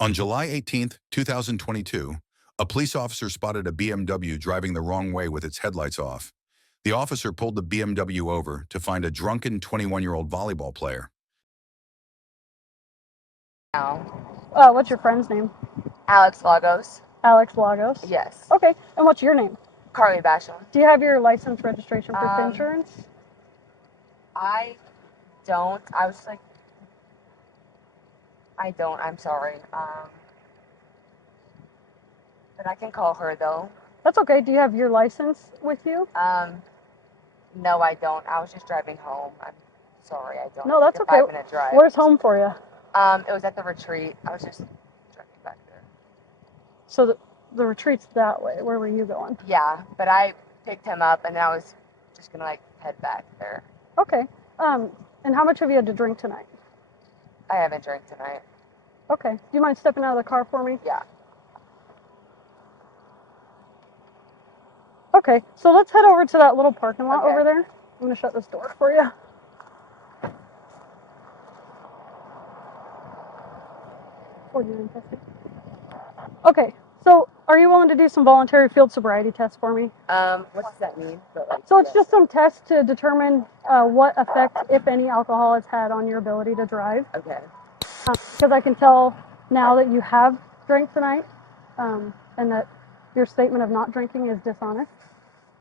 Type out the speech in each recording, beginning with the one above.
On July 18, 2022, a police officer spotted a BMW driving the wrong way with its headlights off. The officer pulled the BMW over to find a drunken 21-year-old volleyball player. Now, What's your friend's name? Alex Lagos. Alex Lagos? Yes. Okay, and what's your name? Carly Basham. Do you have your license, registration, proof, insurance? I don't. I was like, I don't. I'm sorry. But I can call her though. That's okay. Do you have your license with you? No, I don't. I was just driving home. I'm sorry, I don't. No, that's It's okay. a 5-minute drive. Where's home for you? It was at the retreat. I was just driving back there. So the retreat's that way. Where were you going? Yeah, but I picked him up and then I was just gonna like head back there. Okay. And how much have you had to drink tonight? I haven't drank tonight. Okay. Do you mind stepping out of the car for me? Yeah. Okay, so let's head over to that little parking lot Okay. over there. I'm going to shut this door for you. Okay, so are you willing to do some voluntary field sobriety tests for me? What does that mean? So it's just some tests to determine what effect, if any, alcohol has had on your ability to drive. Okay. Because I can tell now that you have drank tonight, and that your statement of not drinking is dishonest.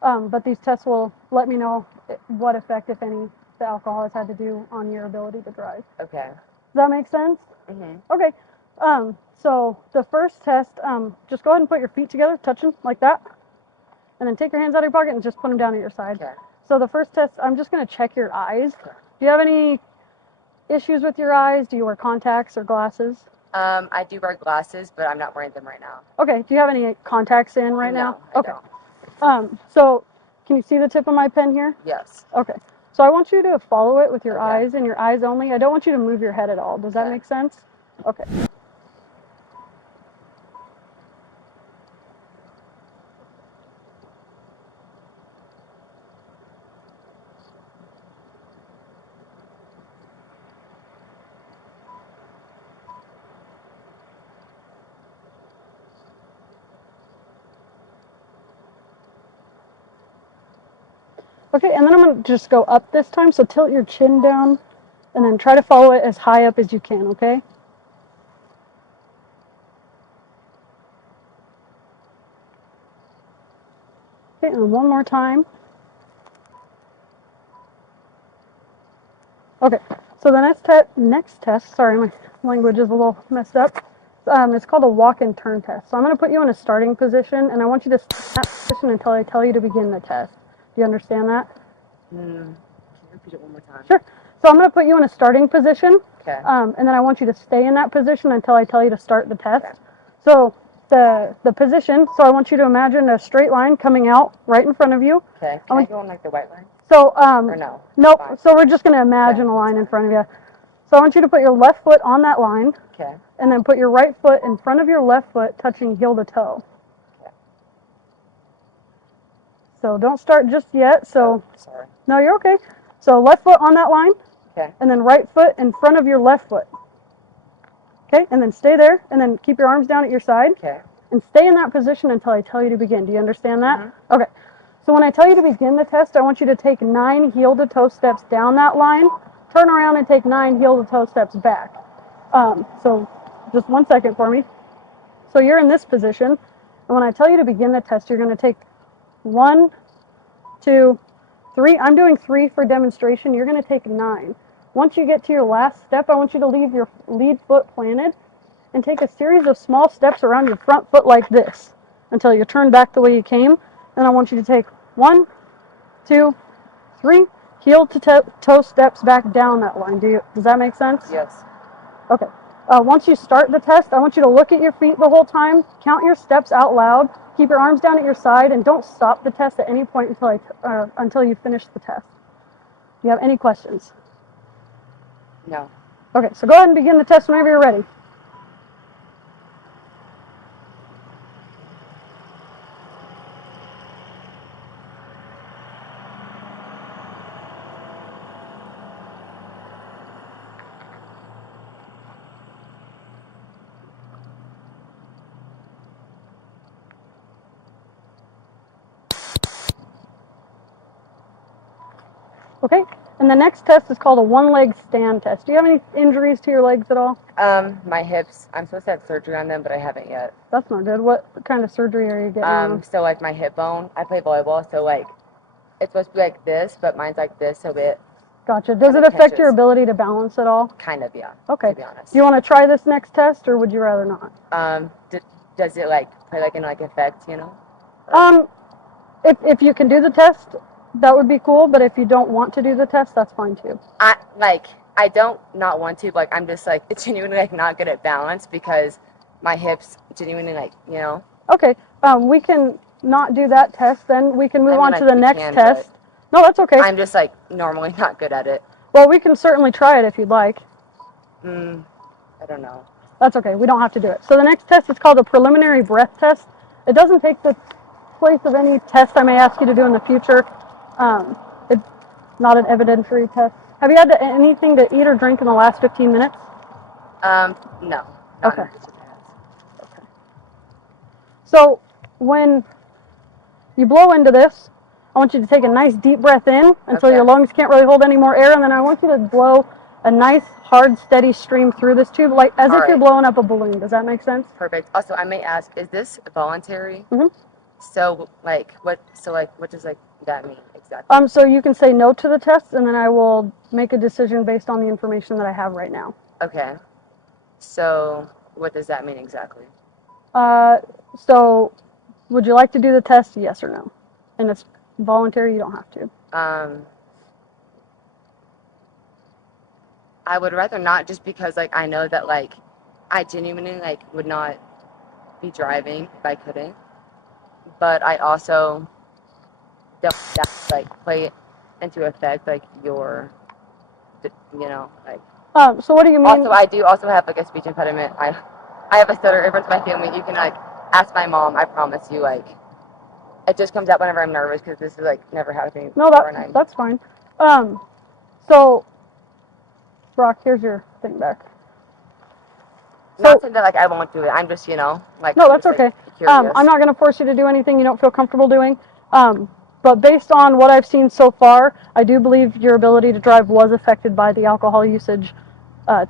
But these tests will let me know what effect, if any, the alcohol has had to do on your ability to drive. Okay. Does that make sense? Mhm. Okay. So the first test, just go ahead and put your feet together, touching like that, and then take your hands out of your pocket and just put them down at your side. Okay. So the first test, I'm just going to check your eyes. Okay. Do you have any issues with your eyes? Do you wear contacts or glasses? I do wear glasses, but I'm not wearing them right now. Okay. Do you have any contacts in right now? No, I Okay. don't. So can you see the tip of my pen here? Yes. Okay. So I want you to follow it with your Okay. eyes and your eyes only. I don't want you to move your head at all. Does that Okay. make sense? Okay. Okay, and then I'm going to just go up this time, so tilt your chin down, and then try to follow it as high up as you can, okay? Okay, and one more time. Okay, so the next test, sorry, my language is a little messed up. It's called a walk and turn test. So I'm going to put you in a starting position, and I want you to stay in that position until I tell you to begin the test. Do you understand that? Can you repeat it one more time? Sure. So I'm going to put you in a starting position, Okay. and then I want you to stay in that position until I tell you to start the test. Okay. So the position, so I want you to imagine a straight line coming out right in front of you. Okay. Can I go on like the white line? So Or no? nope. Fine. So we're just going to imagine Okay, a line that's in fine. front of you. So I want you to put your left foot on that line, Okay. and then put your right foot in front of your left foot, touching heel to toe. Okay. So don't start just yet. So Sorry. no, you're okay. So left foot on that line, Okay. and then right foot in front of your left foot. Okay, and then stay there, and then keep your arms down at your side, Okay. and stay in that position until I tell you to begin. Do you understand that? Mhm. Okay. So when I tell you to begin the test, I want you to take 9 heel-to-toe steps down that line, turn around and take 9 heel-to-toe steps back. So just 1 second for me. So you're in this position, and when I tell you to begin the test, you're going to take 1, 2, 3. I'm doing 3 for demonstration. You're going to take 9. Once you get to your last step, I want you to leave your lead foot planted and take a series of small steps around your front foot like this until you turn back the way you came. Then I want you to take 1, 2, 3 heel-to-toe steps back down that line. Does that make sense? Yes. Okay. Once you start the test, I want you to look at your feet the whole time, count your steps out loud, keep your arms down at your side, and don't stop the test at any point until you finish the test. Do you have any questions? No. Okay, so go ahead and begin the test whenever you're ready. Okay. And the next test is called a one-leg stand test. Do you have any injuries to your legs at all? My hips. I'm supposed to have surgery on them, but I haven't yet. That's not good. What kind of surgery are you getting on? So like my hip bone. I play volleyball, so like it's supposed to be like this, but mine's like this, so it Gotcha. Does it kinda affect your catches. ability to balance at all? Kind of, yeah. Okay. To be honest. Do you want to try this next test, or would you rather not? Does it like play like in like effect, you know? If you can do the test, that would be cool. But if you don't want to do the test, that's fine too. I don't not want to, but like I'm just like genuinely like not good at balance because my hips genuinely like, you know. Okay. We can not do that test. Then we can move I mean, on like, to the we next can, test. No, that's okay. I'm just like normally not good at it. Well, we can certainly try it if you'd like. I don't know. That's okay. We don't have to do it. So the next test is called a preliminary breath test. It doesn't take the place of any test I may ask you to do in the future. It's not an evidentiary test. Have you had anything to eat or drink in the last 15 minutes? No. Okay. Okay. So when you blow into this, I want you to take a nice deep breath in until your lungs can't really hold any more air, and then I want you to blow a nice, hard, steady stream through this tube, like as if you're blowing up a balloon. Does that make sense? Perfect. Also, I may ask, is this voluntary? Mm-hmm. So what does like that mean exactly? So you can say no to the test, and then I will make a decision based on the information that I have right now. Okay. So what does that mean exactly? So would you like to do the test? Yes or no? And it's voluntary. You don't have to. I would rather not, just because like I know that like I genuinely like would not be driving if I couldn't. But I also don't like play into effect like your, you know, like. So what do you mean? Also, I do also have like a speech impediment. I have a stutter. Everyone's my family. You can like ask my mom. I promise you, like it just comes out whenever I'm nervous because this is like never happened No, before. that's fine. So Brock, here's your thing back. Not saying that like I won't do it. I'm just, you know, like. No, that's okay. Curious. I'm not going to force you to do anything you don't feel comfortable doing. But based on what I've seen so far, I do believe your ability to drive was affected by the alcohol usage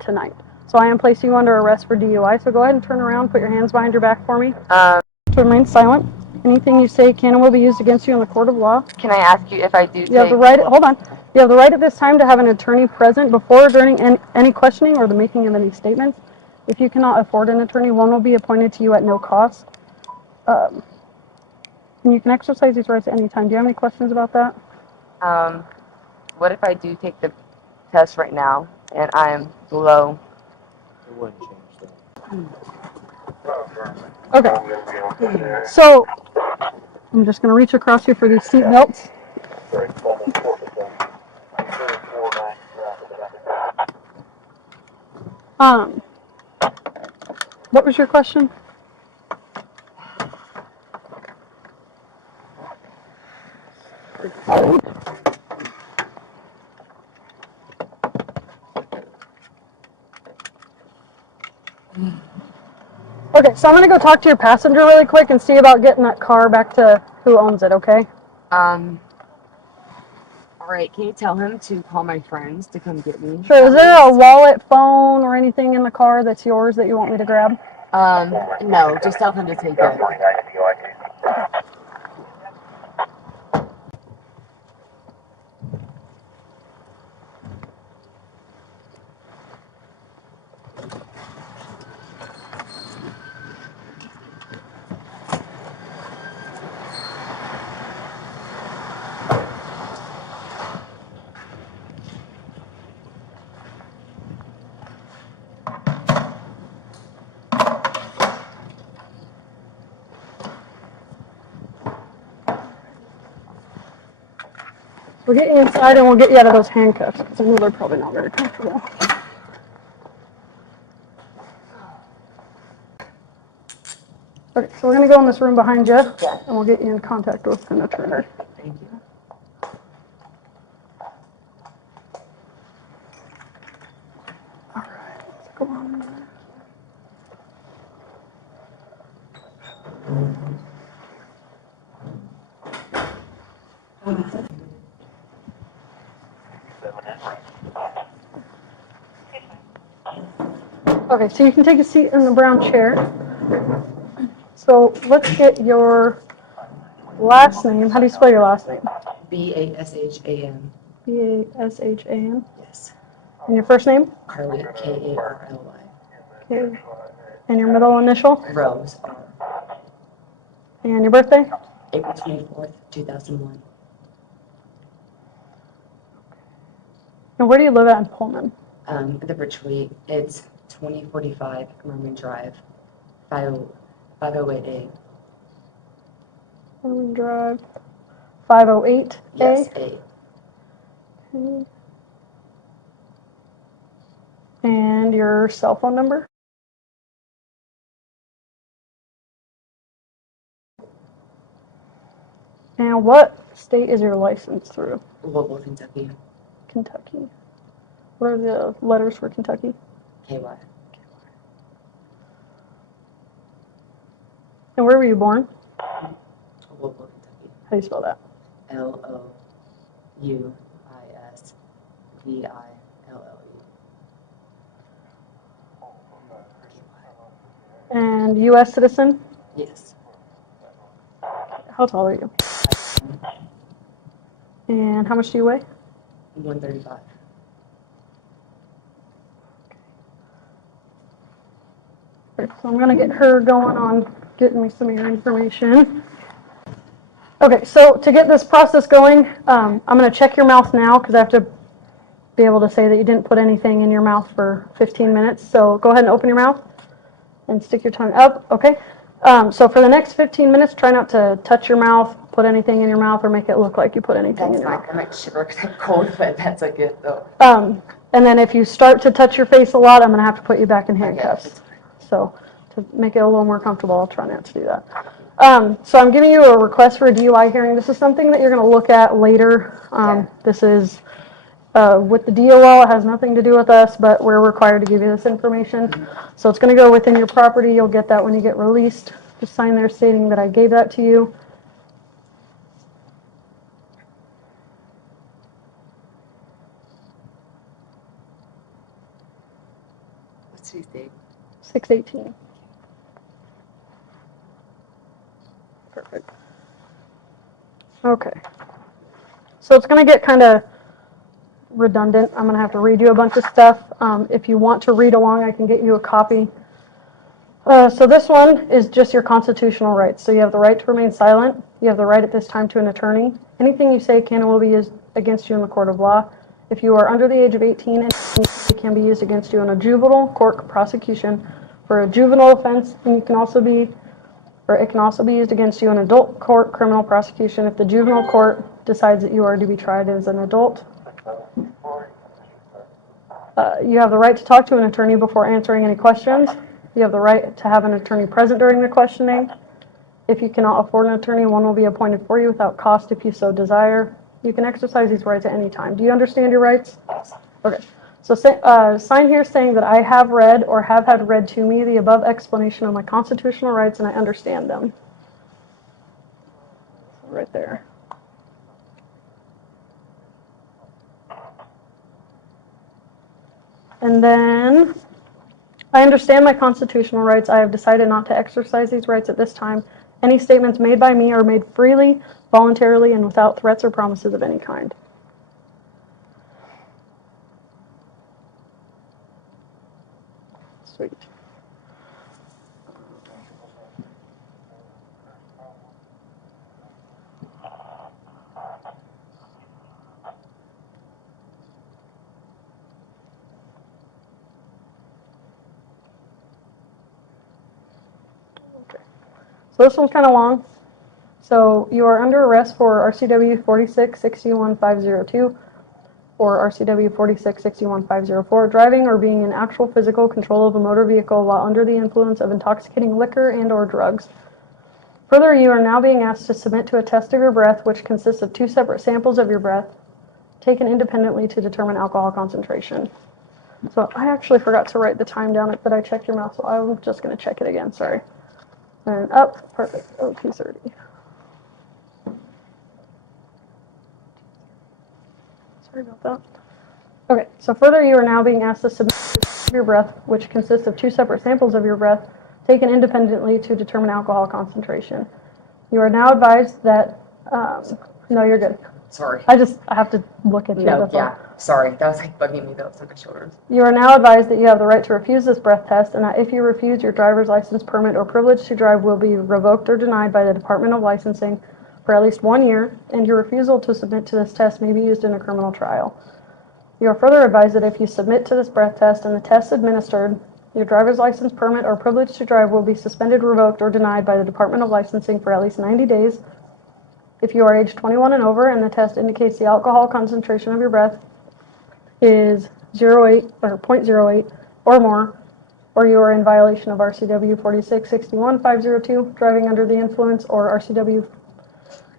tonight. So I am placing you under arrest for DUI. So go ahead and turn around, put your hands behind your back for me. To remain silent. Anything you say can and will be used against you in the court of law. Can I ask you if I do? You have the right. Hold on. You have the right at this time to have an attorney present before or during any questioning or the making of any statements. If you cannot afford an attorney, one will be appointed to you at no cost. And you can exercise these rights at any time. Do you have any questions about that? What if I do take the test right now and I'm below? It wouldn't change that. Okay. So I'm just going to reach across you for these seat belts. What was your question? Okay, so I'm going to go talk to your passenger really quick and see about getting that car back to who owns it, okay? All right, can you tell him to call my friends to come get me? Sure. Is there a wallet, phone, or anything in the car that's yours that you want me to grab? No, just tell him to take it. We'll get you inside and we'll get you out of those handcuffs because I know they're probably not very comfortable. Okay, so we're going to go in this room behind you and we'll get you in contact with an attorney. Thank you. All right, let's go on there. Okay, so you can take a seat in the brown chair. So let's get your last name. How do you spell your last name? Bashan. Bashan. Yes. And your first name? Carly, Karly. Okay. And your middle initial? Rose, R. And your birthday? April 24th, 2001. And where do you live at in Pullman? The retreat, it's 2045 Merman Drive, 508A. Pullman Drive. 508A? Yes, A. Okay. And your cell phone number? And what state is your license through? Louisville, Kentucky. Kentucky. What are the letters for Kentucky? KY. And where were you born? Louisville, Kentucky. How do you spell that? LOUISVILLE. And U.S. citizen? Yes. How tall are you? And how much do you weigh? 135. Okay, so I'm going to get her going on getting me some of your information. Okay, so to get this process going, I'm going to check your mouth now because I have to be able to say that you didn't put anything in your mouth for 15 minutes. So go ahead and open your mouth and stick your tongue up, okay? So for the next 15 minutes, try not to touch your mouth, put anything in your mouth, or make it look like you put anything in your mouth. I might shiver because I'm cold, but that's like it though. And then if you start to touch your face a lot, I'm going to have to put you back in handcuffs. Okay. So to make it a little more comfortable, I'll try not to do that. So I'm giving you a request for a DUI hearing. This is something that you're going to look at later. This is with the DOL, it has nothing to do with us, but we're required to give you this information. So it's going to go within your property. You'll get that when you get released. Just sign there stating that I gave that to you. What's today's date? 6/18. Perfect. Okay. So it's going to get kind of redundant. I'm going to have to read you a bunch of stuff. If you want to read along, I can get you a copy. So this one is just your constitutional rights. So you have the right to remain silent. You have the right at this time to an attorney. Anything you say can and will be used against you in the court of law. If you are under the age of 18, it can be used against you in a juvenile court prosecution for a juvenile offense, and it can also be used against you in adult court criminal prosecution if the juvenile court decides that you are to be tried as an adult. You have the right to talk to an attorney before answering any questions. You have the right to have an attorney present during the questioning. If you cannot afford an attorney, one will be appointed for you without cost if you so desire. You can exercise these rights at any time. Do you understand your rights? Okay. So sign here saying that I have read or have had read to me the above explanation of my constitutional rights and I understand them. Right there. And then, I understand my constitutional rights. I have decided not to exercise these rights at this time. Any statements made by me are made freely, voluntarily, and without threats or promises of any kind. Sweet. Okay. So this one's kind of long. So you are under arrest for RCW 46-61502 or RCW 46-61504, driving or being in actual physical control of a motor vehicle while under the influence of intoxicating liquor and or drugs. Further, you are now being asked to submit to a test of your breath, which consists of 2 separate samples of your breath, taken independently to determine alcohol concentration. So I actually forgot to write the time down that I checked your mouth, so I'm just going to check it again, sorry. And up, perfect, 0230. Sorry about that. Okay, so further, you are now being asked to submit of your breath, which consists of 2 separate samples of your breath, taken independently to determine alcohol concentration. You are now advised that, no, you're good. Sorry. I have to look at you. No, that's all. yeah. Sorry. That was like bugging me. That was on my shoulders. You are now advised that you have the right to refuse this breath test, and that if you refuse, your driver's license, permit, or privilege to drive will be revoked or denied by the Department of Licensing for at least 1 year, and your refusal to submit to this test may be used in a criminal trial. You are further advised that if you submit to this breath test and the test administered, your driver's license, permit, or privilege to drive will be suspended, revoked, or denied by the Department of Licensing for at least 90 days. If you are age 21 and over and the test indicates the alcohol concentration of your breath is 0.08 or 0.08 or more, or you are in violation of RCW 46-61-502, driving under the influence, or RCW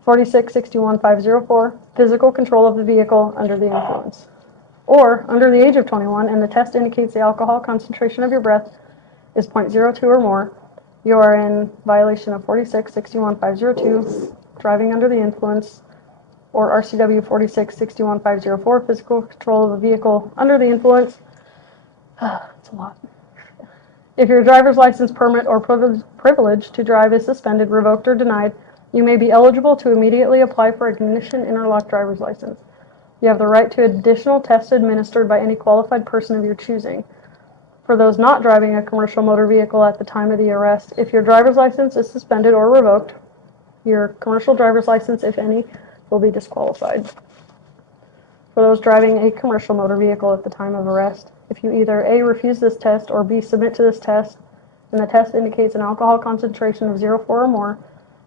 46-61-504, physical control of the vehicle under the influence, or under the age of 21 and the test indicates the alcohol concentration of your breath is 0.02 or more, you are in violation of 46-61-502, driving under the influence, or RCW 46-61-504, physical control of a vehicle under the influence. It's a lot. If your driver's license, permit, or privilege to drive is suspended, revoked, or denied, you may be eligible to immediately apply for a ignition interlock driver's license. You have the right to additional tests administered by any qualified person of your choosing. For those not driving a commercial motor vehicle at the time of the arrest, if your driver's license is suspended or revoked, your commercial driver's license, if any, will be disqualified. For those driving a commercial motor vehicle at the time of arrest, if you either A, refuse this test, or B, submit to this test, and the test indicates an alcohol concentration of 0.4 or more,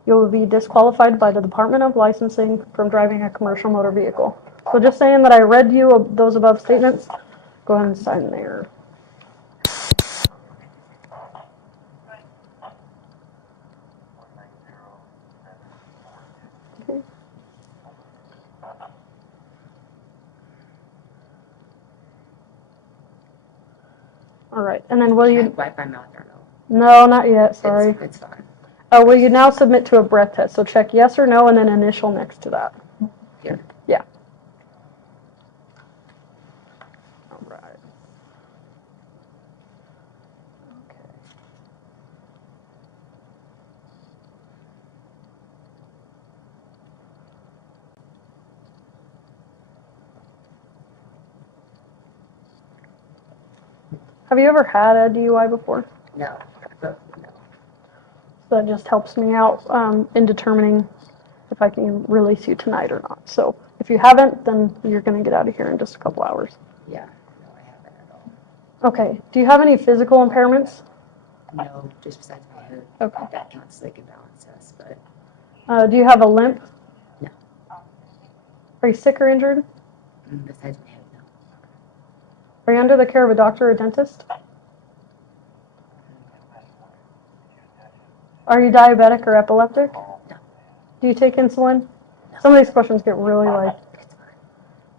you will be disqualified by the Department of Licensing from driving a commercial motor vehicle. So just saying that I read you those above statements, go ahead and sign there. Okay. All right, and then will Can I you? wipe my mouth or no? No, not yet. Sorry. It's fine. Will you now submit to a breath test? So check yes or no, and then initial next to that. Here. Yeah. All right. Okay. Have you ever had a DUI before? No. No. So that just helps me out in determining if I can release you tonight or not. So if you haven't, then you're going to get out of here in just a couple hours. Yeah. No, I haven't at all. Okay. Do you have any physical impairments? No, just besides my head. Okay. That counts as like a balance test, but Do you have a limp? no. Are you sick or injured? Besides my head, no. Are you under the care of a doctor or dentist? Are you diabetic or epileptic? No. Do you take insulin? No. Some of these questions get really like.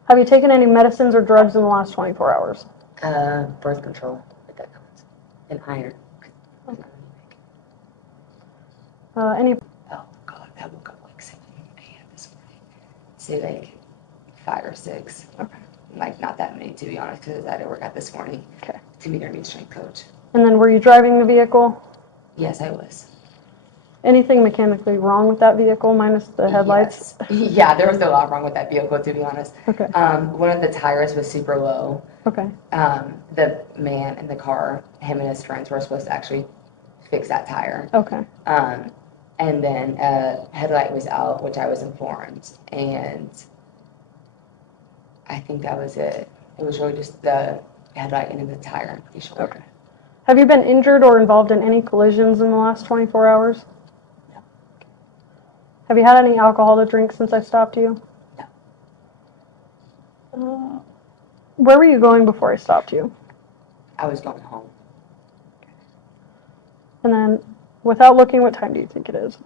Have you taken any medicines or drugs in the last 24 hours? Birth control, if that counts. And iron. Any? Oh God, I woke up like 7 a.m. this morning. Say like 5 or 6. Okay. Like not that many to be honest, because I had to work out this morning. Okay. To meet our new strength coach. And then were you driving the vehicle? Yes, I was. Anything mechanically wrong with that vehicle minus the headlights? Yes. Yeah, there was a lot wrong with that vehicle to be honest. Okay. One of the tires was super low. Okay. The man in the car, him and his friends were supposed to actually fix that tire. Okay. And then a headlight was out, which I was informed, and I think that was it. It was really just the headlight and then the tire, I'm pretty sure. Okay. Have you been injured or involved in any collisions in the last 24 hours? No. Have you had any alcohol to drink since I stopped you? No. Where were you going before I stopped you? I was going home. And then, without looking, what time do you think it is?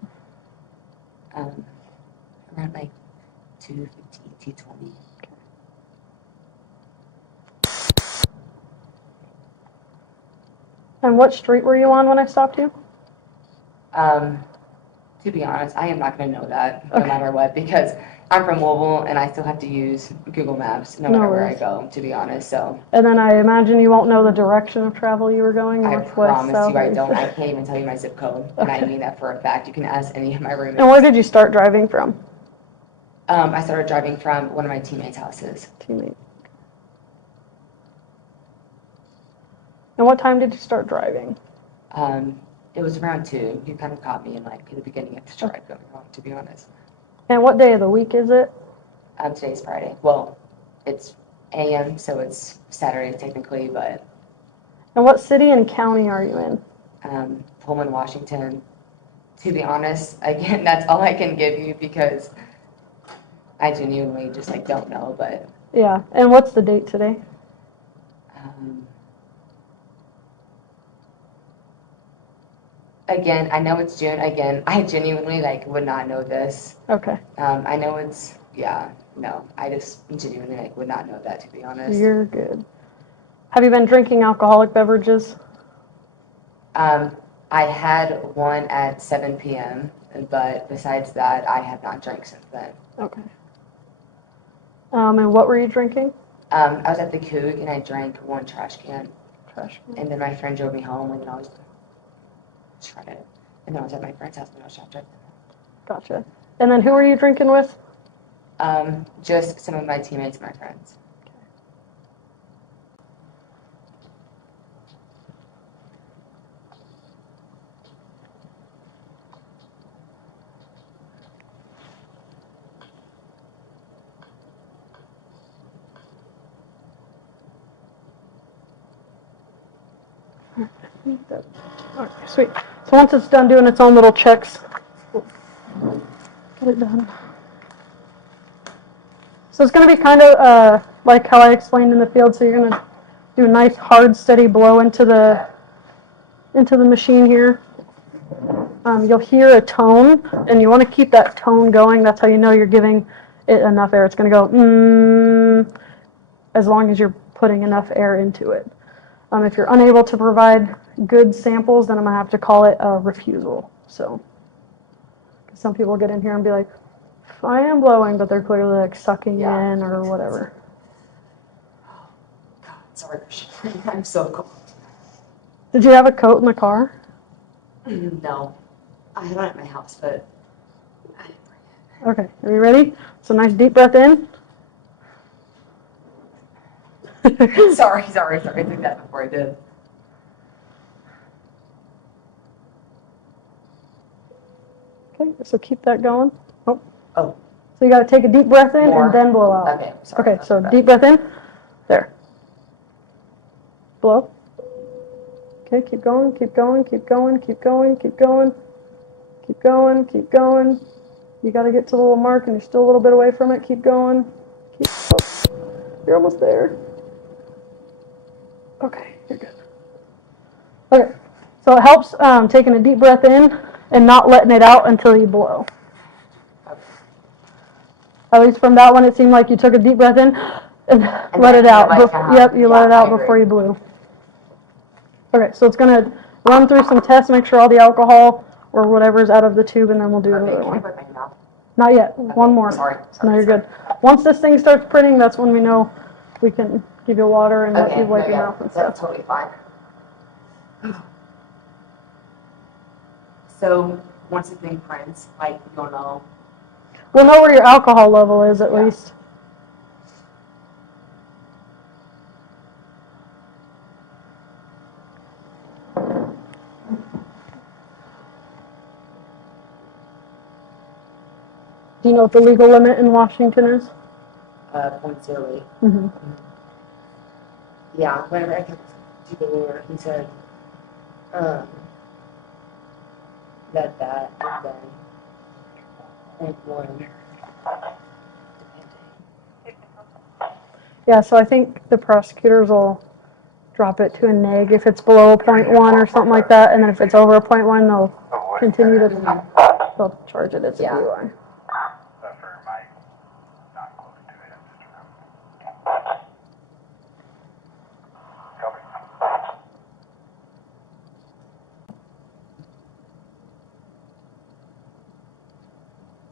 Around like 2:15, 2:20. And what street were you on when I stopped you? To be honest, I am not going to know that no Okay. matter what because I'm from Louisville and I still have to use Google Maps no No matter where I worries. go, to be honest. So And then I imagine you won't know the direction of travel you were going, I north, west, promise south, you I east. don't. I can't even tell you my zip code. And I Okay. mean that for a fact. You can ask any of my roommates. And where did you start driving from? I started driving from one of my teammates' houses. Teammate. And what time did you start driving? It was around 2. You kind of caught me in like the beginning of the drive going home, to be honest. And what day of the week is it? Today's Friday. Well, it's AM, so it's Saturday technically, but And what city and county are you in? Pullman, Washington. To be honest, again, that's all I can give you because I genuinely just like don't know, but Yeah. And what's the date today? again, I know it's June. Again, I genuinely like would not know this. Okay. I know it's no. I just genuinely like would not know that, to be honest. You're good. Have you been drinking alcoholic beverages? I had one at 7 p.m., but besides that, I have not drank since then. Okay. And what were you drinking? I was at the Coug and I drank 1 trash can, Trash can. and then my friend drove me home, and then I was trying to, and then I was at my friend's house and I was trying to. Gotcha. And then who were you drinking with? Just some of my teammates, my friends. Okay, sweet. So once it's done doing its own little checks, get it done. So it's going to be kind of like how I explained in the field. So you're going to do a nice, hard, steady blow into the machine here. You'll hear a tone, and you want to keep that tone going. That's how you know you're giving it enough air. It's going to go as long as you're putting enough air into it. If you're unable to provide good samples, then I'm going to have to call it a refusal. So some people get in here and be like, I am blowing, but they're clearly like sucking in or whatever. God, sorry, I'm so cold. Did you have a coat in the car? No, I have it at my house, but I didn't bring Okay, are you ready? So nice deep breath in. it. Sorry. I took that before I did. Okay, so keep that going. Oh. Oh. So you got to take a deep breath in More. and then blow out. Okay, sorry. Okay, so deep breath in. There. Blow. Okay, keep going, keep going, keep going, keep going, keep going. Keep going, keep going. You got to get to the little mark and you're still a little bit away from it. Keep going. You're almost there. Okay, you're good. Okay, so it helps taking a deep breath in and not letting it out until you blow. At least from that one, it seemed like you took a deep breath in and let it out. Yep, you let it out before you blew. Okay, so it's going to run through some tests, make sure all the alcohol or whatever's out of the tube, and then we'll do another one. Not yet. Okay, one more. Sorry. No, you're good. Once this thing starts printing, that's when we know we can give you water and let you wipe your mouth and stuff. That's totally fine. So once the thing prints, like you'll know. We'll know where your alcohol level is at least. Do you know what the legal limit in Washington is? 0.08. Mm-hmm. Yeah, whenever I came to the lawyer, he said that and then one. Yeah, so I think the prosecutors will drop it to a neg if it's below a 0.1 or something like that, and then if it's over a 0.1, they'll continue to they'll charge it as a DUI.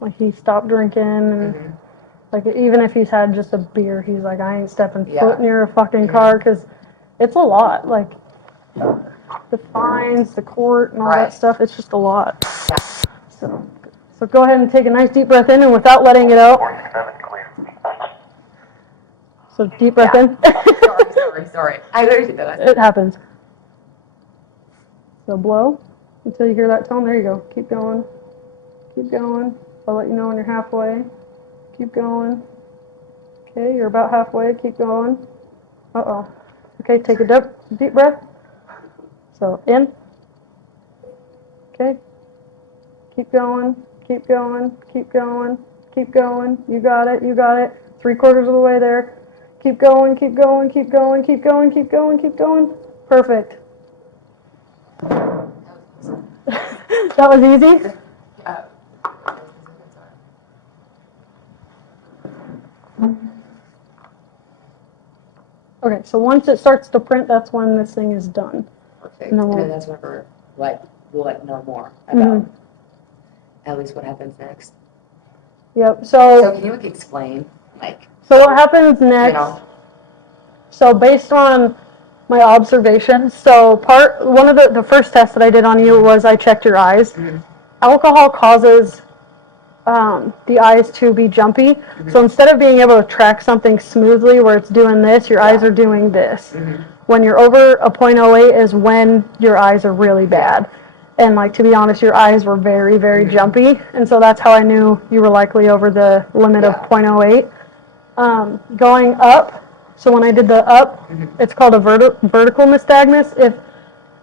Like he stopped drinking and Mhm. like even if he's had just a beer, he's like, I ain't stepping Yeah. foot near a fucking car because it's a lot. Like the fines, the court, and all Right. that stuff. It's just a lot. Yeah. So go ahead and take a nice deep breath in, and without letting it out. So deep breath Yeah. in. Sorry. I literally did that. It happens. So blow until you hear that tone. There you go. Keep going. Keep going. I'll let you know when you're halfway. Keep going. Okay, you're about halfway. Keep going. Uh-oh. Okay, take a deep breath. So in. Okay. Keep going. Keep going. Keep going. Keep going. You got it. You got it. 3/4 of the way there. Keep going. Keep going. Keep going. Keep going. Keep going. Keep going. Perfect. That was easy? Okay, so once it starts to print, that's when this thing is done. Perfect. And And then then we'll- that's whenever we'll know more about at least what happens next. Yep, So so can you explain what happens next? know? So based on my observations, so one of the first tests that I did on you was I checked your eyes. Mhm. Alcohol causes the eyes to be jumpy. Mhm. So instead of being able to track something smoothly where it's doing this, your eyes are doing this. Mhm. When you're over a .08 is when your eyes are really bad. And like, to be honest, your eyes were very, very jumpy. And so that's how I knew you were likely over the limit of .08. Going up, so when I did the up, it's called a vertical nystagmus.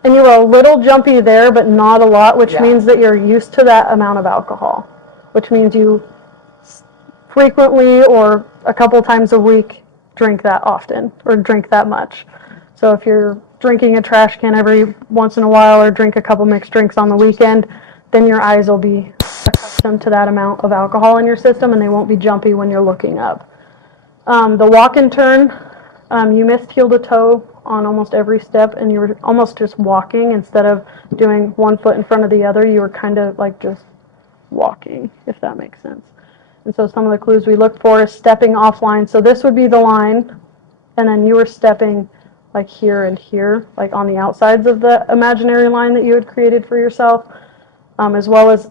And you were a little jumpy there, but not a lot, which means that you're used to that amount of alcohol, which means you frequently or a couple times a week drink that often or drink that much. So if you're drinking a trash can every once in a while or drink a couple mixed drinks on the weekend, then your eyes will be accustomed to that amount of alcohol in your system and they won't be jumpy when you're looking up. The walk and turn, you missed heel to toe on almost every step and you were almost just walking instead of doing one foot in front of the other. You were kind of like just walking, if that makes sense. And so some of the clues we look for is stepping offline. So this would be the line, and then you were stepping like here and here, like on the outsides of the imaginary line that you had created for yourself, as well as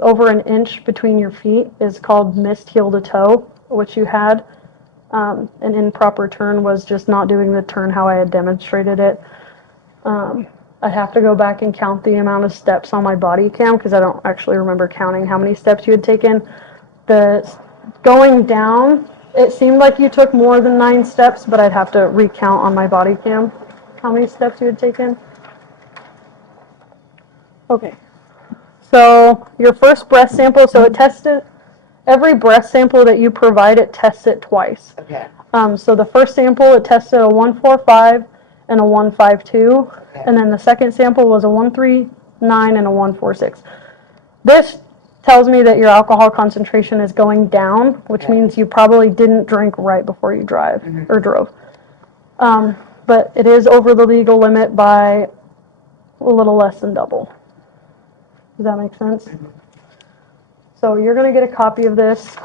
over an inch between your feet is called missed heel to toe, which you had. An improper turn was just not doing the turn how I had demonstrated it. I'd have to go back and count the amount of steps on my body cam because I don't actually remember counting how many steps you had taken. The going down, it seemed like you took more than 9 steps, but I'd have to recount on my body cam how many steps you had taken. Okay, so your first breath sample, so it tested, every breath sample that you provide, it tests it twice. Okay. So the first sample, it tested a 145 and a 152, and then the second sample was a 139 and a 146. This tells me that your alcohol concentration is going down, which means you probably didn't drink right before you or drove. But it is over the legal limit by a little less than double. Does that make sense? So you're going to get a copy of this.